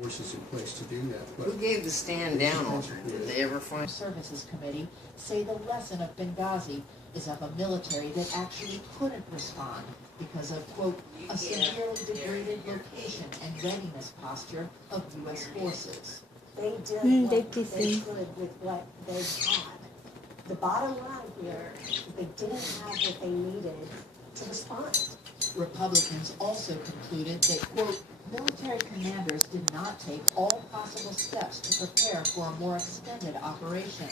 forces in place to do that. But who gave the stand down order? Did they ever find? Services Committee say the lesson of Benghazi is of a military that actually couldn't respond because of, quote, a severely degraded location and readiness posture of U.S. forces. They did what they could with what they had. The bottom line here is they didn't have what they needed to respond. Republicans also concluded that, quote, military commanders did not take all possible steps to prepare for a more extended operation.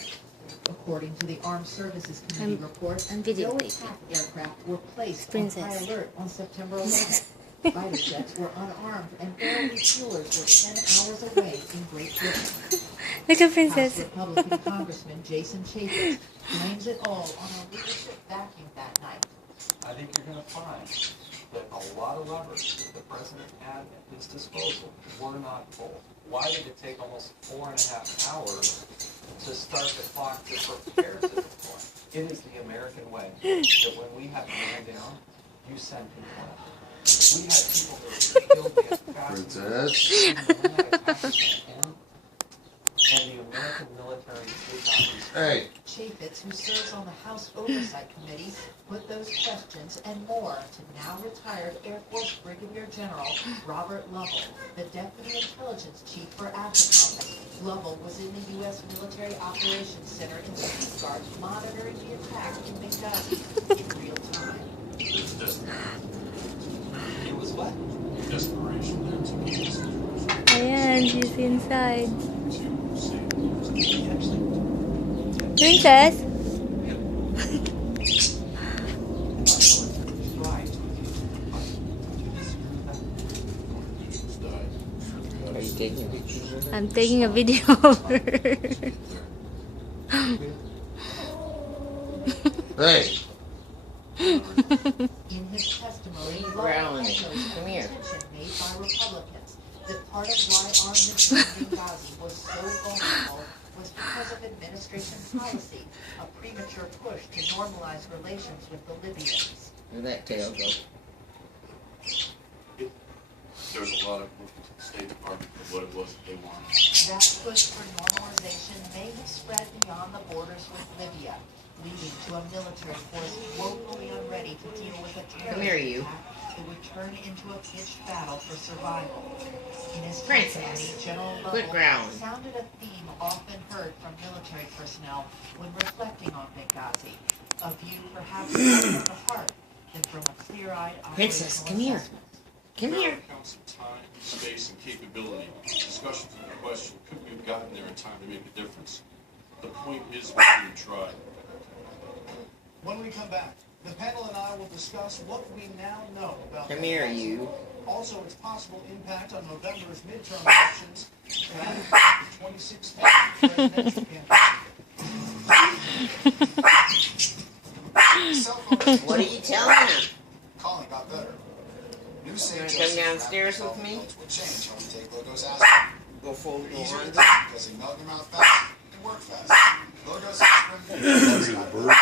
According to the Armed Services Committee report, no attack aircraft were placed on high alert on September 11th. Fighter jets were unarmed and air refuelers were 10 hours away in Great Britain. Look at Princess. House Republican Congressman Jason Chaffetz blames it all on a leadership vacuum that night. I think you're going to find that a lot of levers that the president had at his disposal were not pulled. Why did it take almost 4.5 hours to start the clock to prepare to deploy? It is the American way that when we have a man down, you send people out. We had people that were killed as fast Princess. and the American military did not respond. hey, Chaffetz, who serves on the House Oversight Committee, put those questions and more to now retired Air Force Brigadier General Robert Lovell, the Deputy Intelligence Chief for Africa. Lovell was in the U.S. Military Operations Center in Stuttgart monitoring the attack in Benghazi in real time. It was what? Desperation there to me. Ayan, she's inside. Princess? Are you taking pictures of it? I'm taking a video of her. hey. In his testimony, Growling. echoes Come the here. attention made by Republicans that part of why our mission in Benghazi was so vulnerable was because of administration policy, a premature push to normalize relations with the Libyans. Where'd that tail go? There was a lot of movement to the State Department of what it was that they wanted. That push for normalization may have spread beyond the borders with Libya, leading to a military force woefully unready to deal with a Come here, terrorist you. attack that would turn into a pitched battle for survival. In his Princess, testimony, General quit Lovell growling. sounded a theme often heard from military personnel when reflecting on Benghazi, a view perhaps more from the heart than from a clear-eyed Princess, operational come here. assessment. Come here. Counts of time, space, and capability. Discussions of the question, could we have gotten there in time to make a difference? The point is, we didn't try. When we come back, the panel and I will discuss what we now know about Come here, you. also its possible impact on November's midterm elections and the 2016 presidential campaign. What are you telling her? Calling got better. New You wanna come downstairs with me? will change when we take Logo's aspirin. Go fold the Easier to laundry? type because they melt in your mouth fast and work fast. Logo's aspirin.